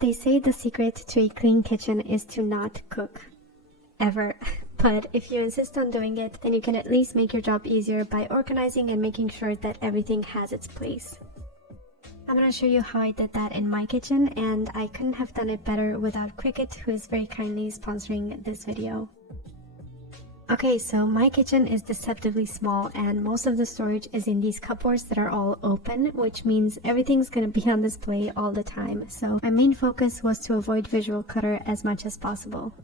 They say the secret to a clean kitchen is to not cook. Ever. But if you insist on doing it, then you can at least make your job easier by organizing and making sure that everything has its place. I'm going to show you how I did that in my kitchen, and I couldn't have done it better without Cricut, who is very kindly sponsoring this video. Okay, so my kitchen is deceptively small, and most of the storage is in these cupboards that are all open, which means everything's going to be on display all the time. So my main focus was to avoid visual clutter as much as possible.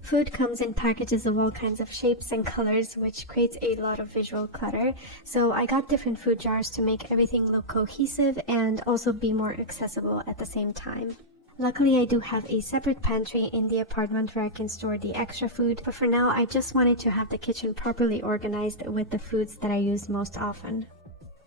Food comes in packages of all kinds of shapes and colors, which creates a lot of visual clutter. So I got different food jars to make everything look cohesive and also be more accessible at the same time. Luckily, I do have a separate pantry in the apartment where I can store the extra food, but for now I just wanted to have the kitchen properly organized with the foods that I use most often.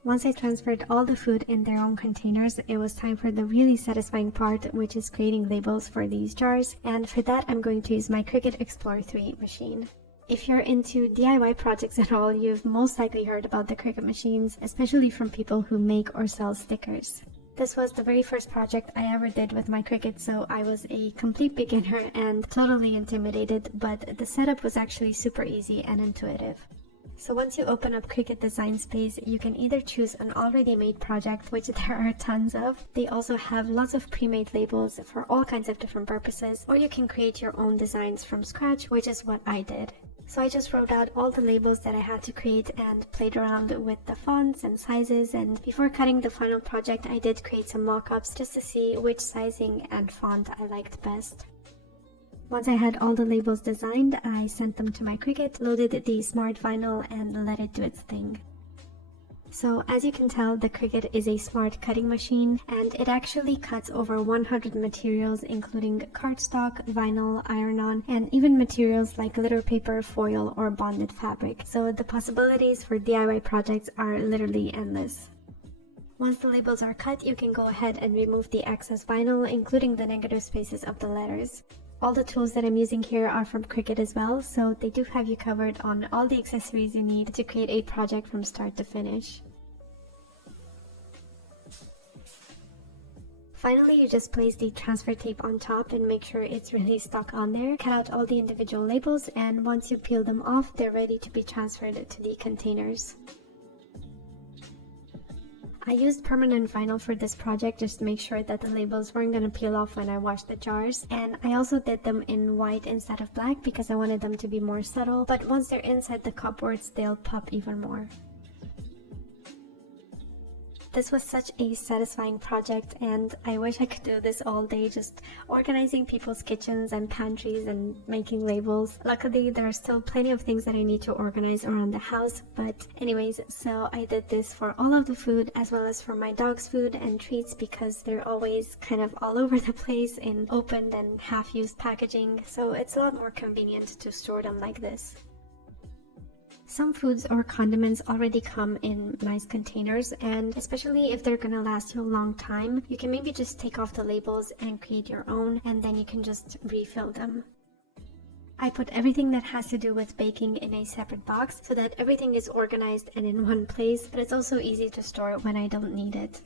Once I transferred all the food in their own containers, it was time for the really satisfying part, which is creating labels for these jars, and for that I'm going to use my Cricut Explorer 3 machine. If you're into DIY projects at all, you've most likely heard about the Cricut machines, especially from people who make or sell stickers. This was the very first project I ever did with my Cricut, so I was a complete beginner and totally intimidated, but the setup was actually super easy and intuitive. So once you open up Cricut Design Space, you can either choose an already made project, which there are tons of. They also have lots of pre-made labels for all kinds of different purposes, or you can create your own designs from scratch, which is what I did. So I just wrote out all the labels that I had to create and played around with the fonts and sizes, and before cutting the final project I did create some mock-ups just to see which sizing and font I liked best. Once I had all the labels designed, I sent them to my Cricut, loaded the smart vinyl, and let it do its thing. So as you can tell, the Cricut is a smart cutting machine, and it actually cuts over 100 materials, including cardstock, vinyl, iron-on, and even materials like glitter paper, foil, or bonded fabric. So the possibilities for DIY projects are literally endless. Once the labels are cut, you can go ahead and remove the excess vinyl, including the negative spaces of the letters. All the tools that I'm using here are from Cricut as well, so they do have you covered on all the accessories you need to create a project from start to finish. Finally, you just place the transfer tape on top and make sure it's really stuck on there. Cut out all the individual labels, and once you peel them off, they're ready to be transferred to the containers. I used permanent vinyl for this project just to make sure that the labels weren't going to peel off when I washed the jars, and I also did them in white instead of black because I wanted them to be more subtle, but once they're inside the cupboards they'll pop even more. This was such a satisfying project, and I wish I could do this all day, just organizing people's kitchens and pantries and making labels. Luckily, there are still plenty of things that I need to organize around the house, but anyways, so I did this for all of the food as well as for my dog's food and treats because they're always kind of all over the place in opened and half-used packaging, so it's a lot more convenient to store them like this. Some foods or condiments already come in nice containers, and especially if they're gonna last you a long time, you can maybe just take off the labels and create your own, and then you can just refill them. I put everything that has to do with baking in a separate box so that everything is organized and in one place, but it's also easy to store when I don't need it.